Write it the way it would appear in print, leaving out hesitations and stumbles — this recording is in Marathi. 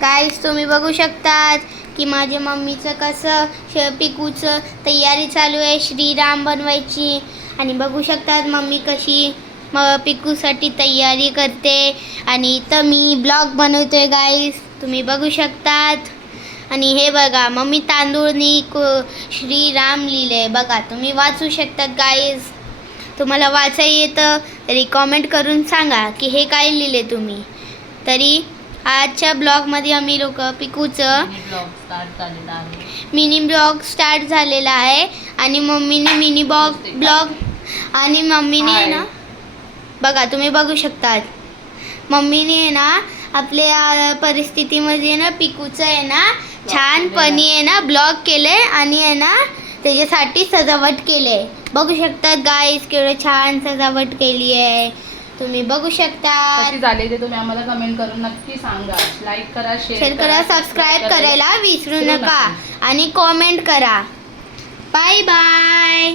गाईस तुम्ही बघू शकतात की माझ्या मम्मीचं कसं पिकूचं तयारी चालू आहे श्रीराम बनवायची. आणि बघू शकतात मम्मी कशी पिकूसाठी तयारी करते. आणि इथं मी ब्लॉग बनवतोय गाईस, तुम्ही बघू शकतात. आणि हे बघा मम्मी तांदूळनी श्रीराम लिहिले बघा, तुम्ही वाचू शकतात गाईस. तुम्हाला वाचायला येतं तरी कॉमेंट करून सांगा की हे काय लिहिले तुम्ही. तरी आजच्या ब्लॉगमध्ये आम्ही लोक पिकूचं मिनी ब्लॉग स्टार्ट झालेला आहे. आणि मम्मीने मिनी ब्लॉग आणि मम्मीने ना बघा तुम्ही बघू शकतात मम्मीने ना आपल्या परिस्थितीमध्ये ना पिकूचं आहे ना छानपणी आहे ना ब्लॉग केले आणि आहे ना त्याच्यासाठी सजावट केले. बघू शकतात गाईस केवढं छान सजावट केली आहे, तुम्ही बघू शकता. कशी झाली ते तुम्ही आम्हाला कमेंट करून नक्की सांगा. लाईक करा, शेअर करा, सबस्क्राईब करायला विसरू नका आणि कॉमेंट करा. Bye bye.